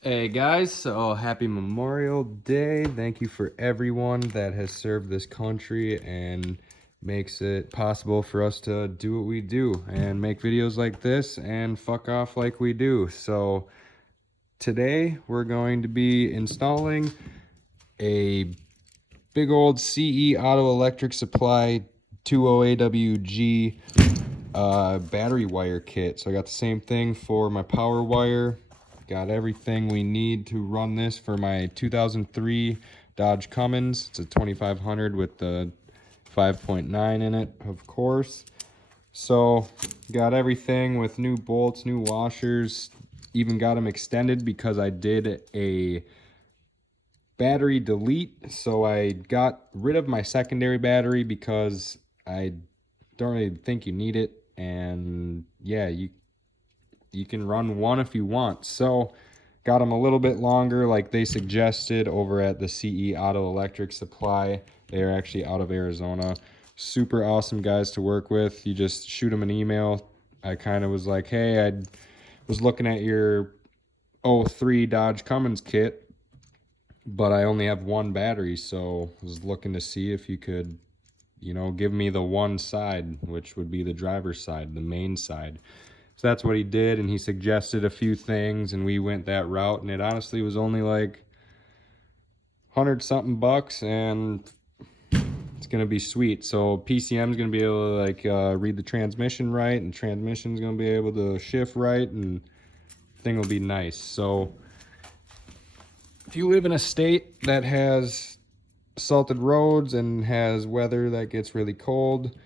Hey guys, so happy Memorial Day. Thank you for everyone that has served this country and makes it possible for us to do what we do and make videos like this and fuck off like we do. So today we're going to be installing a big old CE Auto Electric Supply 20AWG battery wire kit. So I got the same thing for my power wire. Got everything we need to run this for my 2003 Dodge Cummins. It's a 2500 with the 5.9 in it, of course. So got everything with new bolts, new washers, even got them extended because I did a battery delete. So I got rid of my secondary battery because I don't really think you need it. And yeah, you can run one if you want. So got them a little bit longer like they suggested over at the CE Auto Electric Supply. They're actually out of Arizona. Super awesome guys to work with. You just shoot them an email. I kind of was like, hey, I was looking at your 03 Dodge Cummins kit, but I only have one battery, so I was looking to see if you could, give me the one side, which would be the driver's side, the main side. So that's what he did, and he suggested a few things, and we went that route, and it honestly was only like 100 something bucks, and it's gonna be sweet. So PCM is gonna be able to read the transmission right, and transmission's gonna be able to shift right, and thing will be nice. So if you live in a state that has salted roads and has weather that gets really cold,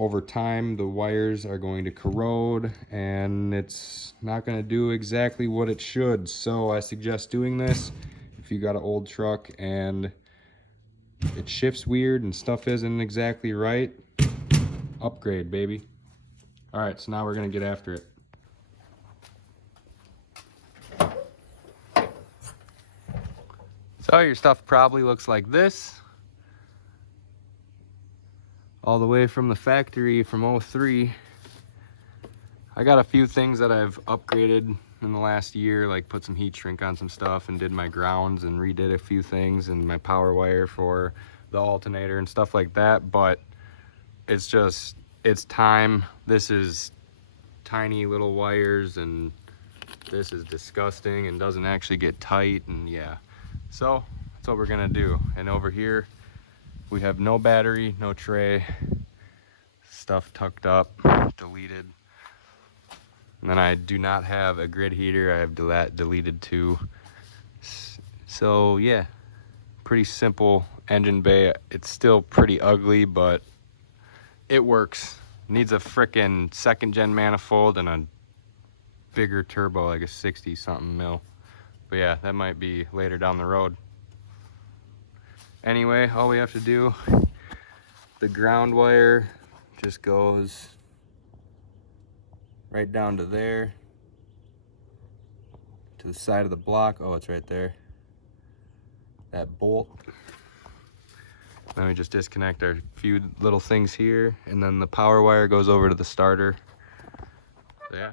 over time the wires are going to corrode and it's not going to do exactly what it should. So I suggest doing this if you got an old truck and it shifts weird and stuff isn't exactly right. Upgrade, baby. All right, so now we're going to get after it. So your stuff probably looks like this, all the way from the factory from 03. I got a few things that I've upgraded in the last year, like put some heat shrink on some stuff and did my grounds and redid a few things and my power wire for the alternator and stuff like that. But it's time. This is tiny little wires and this is disgusting and doesn't actually get tight, and yeah. So that's what we're gonna do. And over here we have no battery, no tray, stuff tucked up, deleted. And then I do not have a grid heater. I have deleted too. So yeah, pretty simple engine bay. It's still pretty ugly, but it works. Needs a frickin' second gen manifold and a bigger turbo, like a 60 something mil. But yeah, that might be later down the road. Anyway, all we have to do, the ground wire just goes right down to there, to the side of the block. Oh, it's right there. That bolt. Then we just disconnect our few little things here, and then the power wire goes over to the starter. So yeah.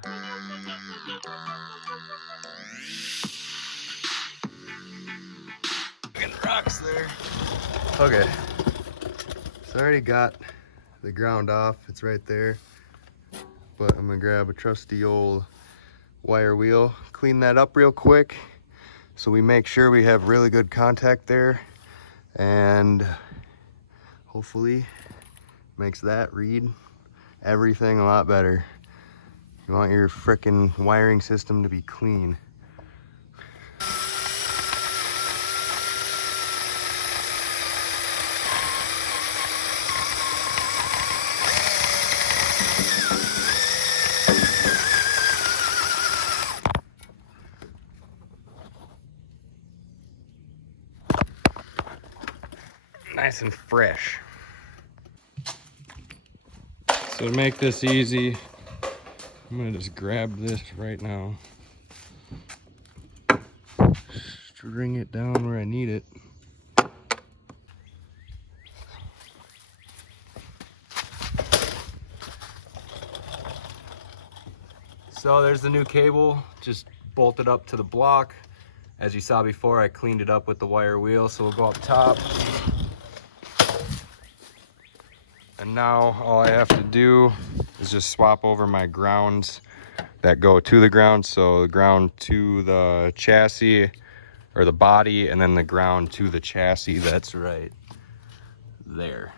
Fucking rocks there. Okay. So I already got the ground off. It's right there. But I'm gonna grab a trusty old wire wheel, clean that up real quick so we make sure we have really good contact there, and hopefully makes that read everything a lot better. You want your frickin' wiring system to be clean. Nice and fresh. So to make this easy, I'm gonna just grab this right now, string it down where I need it. So there's the new cable, just bolted up to the block. As you saw before, I cleaned it up with the wire wheel, so we'll go up top. And now all I have to do is just swap over my grounds that go to the ground. So the ground to the chassis or the body, and then the ground to the chassis that's right there.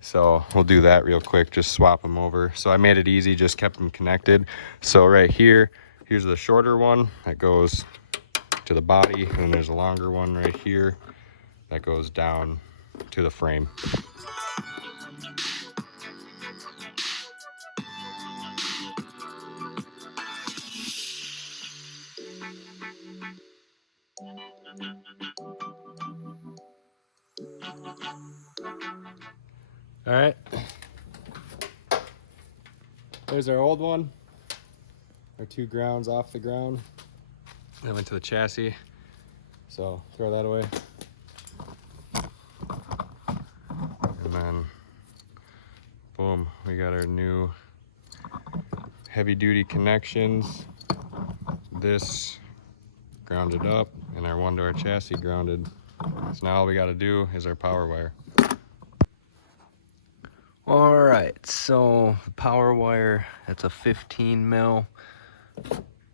So we'll do that real quick, just swap them over. So I made it easy, just kept them connected. So right here, here's the shorter one that goes to the body, and then there's a longer one right here that goes down to the frame. All right, there's our old one, our 2 grounds off the ground. That went to the chassis, so throw that away. And then, boom, we got our new heavy duty connections. This grounded up, and our 1 to our chassis grounded. So now all we gotta do is our power wire. All right, so the power wire, that's a 15 mil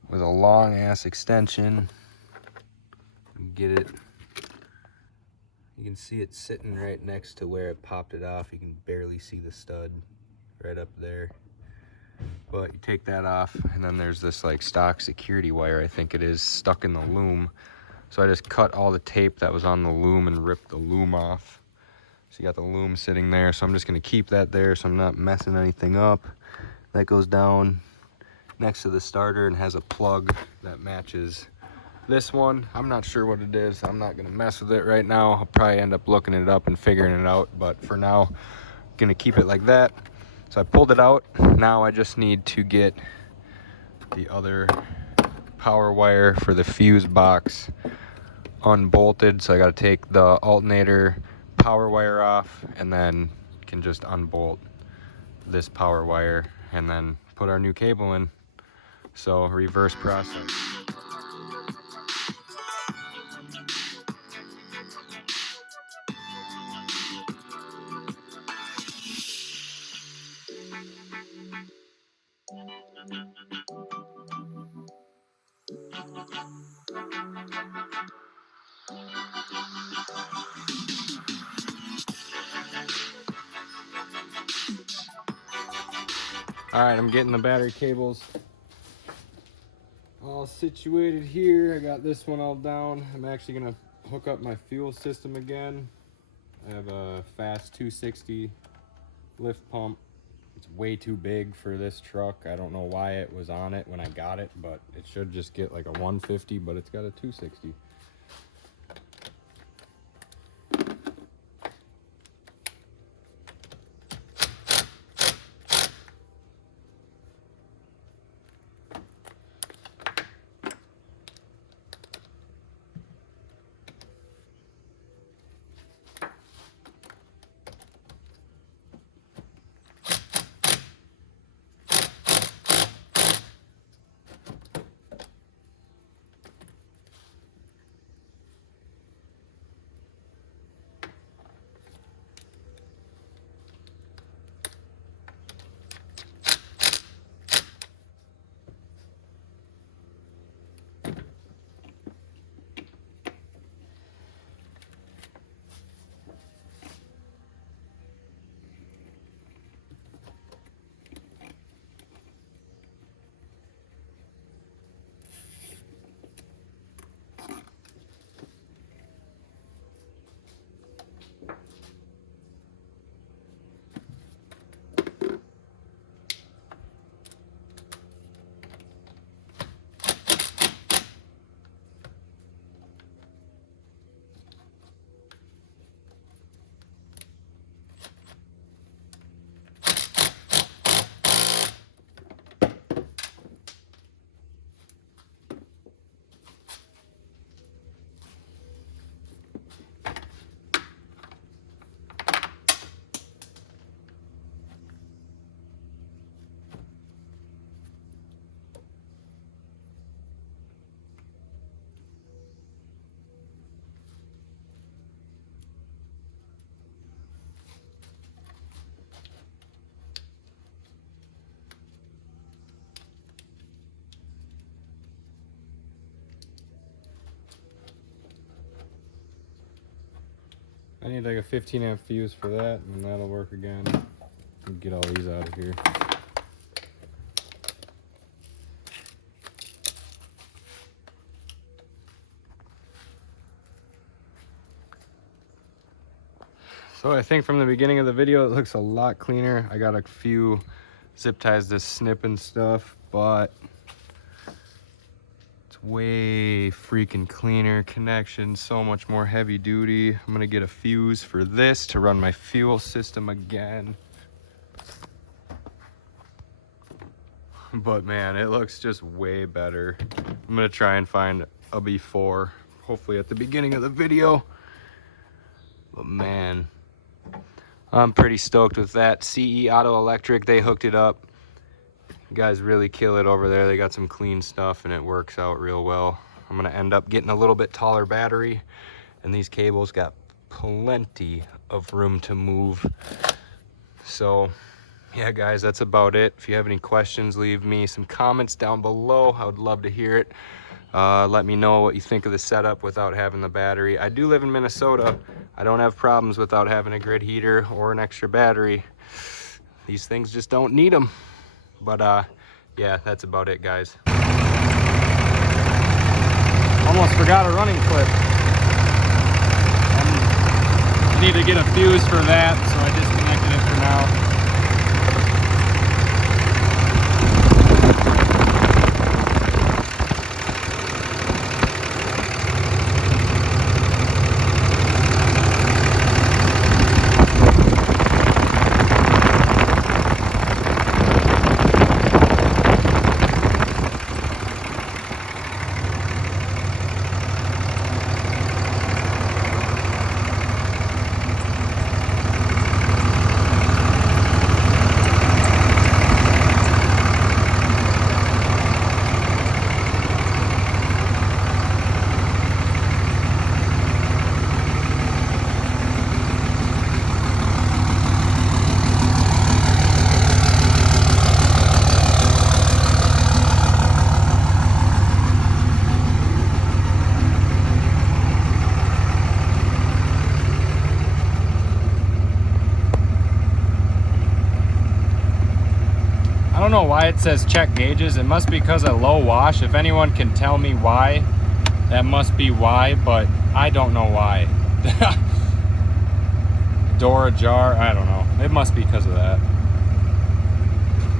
with a long ass extension. Get it. You can see it sitting right next to where it popped it off. You can barely see the stud right up there. But you take that off, and then there's this like stock security wire, I think it is, stuck in the loom. So I just cut all the tape that was on the loom and ripped the loom off. So you got the loom sitting there, so I'm just gonna keep that there so I'm not messing anything up. That goes down next to the starter and has a plug that matches this one. I'm not sure what it is. I'm not gonna mess with it right now. I'll probably end up looking it up and figuring it out, but for now, I'm gonna keep it like that. So I pulled it out. Now I just need to get the other power wire for the fuse box unbolted. So I gotta take the alternator power wire off, and then can just unbolt this power wire and then put our new cable in. So reverse process. All right, I'm getting the battery cables all situated here. I got this one all down. I'm actually gonna hook up my fuel system again. I have a fast 260 lift pump. It's way too big for this truck. I don't know why it was on it when I got it, but it should just get like a 150, but it's got a 260. need like a 15 amp fuse for that, and that'll work again. Get all these out of here. So I think from the beginning of the video, it looks a lot cleaner. I got a few zip ties to snip and stuff, but it's way freaking cleaner. Connection, so much more heavy duty. I'm gonna get a fuse for this to run my fuel system again. But man, it looks just way better. I'm gonna try and find a before, hopefully at the beginning of the video. But man, I'm pretty stoked with that. CE Auto Electric, they hooked it up. You guys really kill it over there. They got some clean stuff and it works out real well. I'm gonna end up getting a little bit taller battery, and these cables got plenty of room to move. So yeah guys, that's about it. If you have any questions, leave me some comments down below. I would love to hear it. Let me know what you think of the setup without having the battery. I do live in Minnesota. I don't have problems without having a grid heater or an extra battery. These things just don't need them. But yeah, that's about it guys. Almost forgot a running clip. I need to get a fuse for that, so I disconnected it for now. I don't know why it says check gauges. It must be because of low wash. If anyone can tell me why, that must be why, but I don't know why. Door ajar, I don't know. It must be because of that.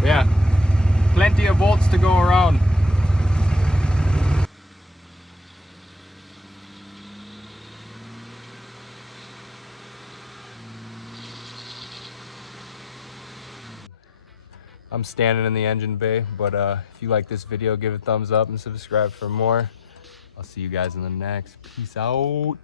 But yeah, plenty of volts to go around. I'm standing in the engine bay, but if you like this video, give it a thumbs up and subscribe for more. I'll see you guys in the next. Peace out.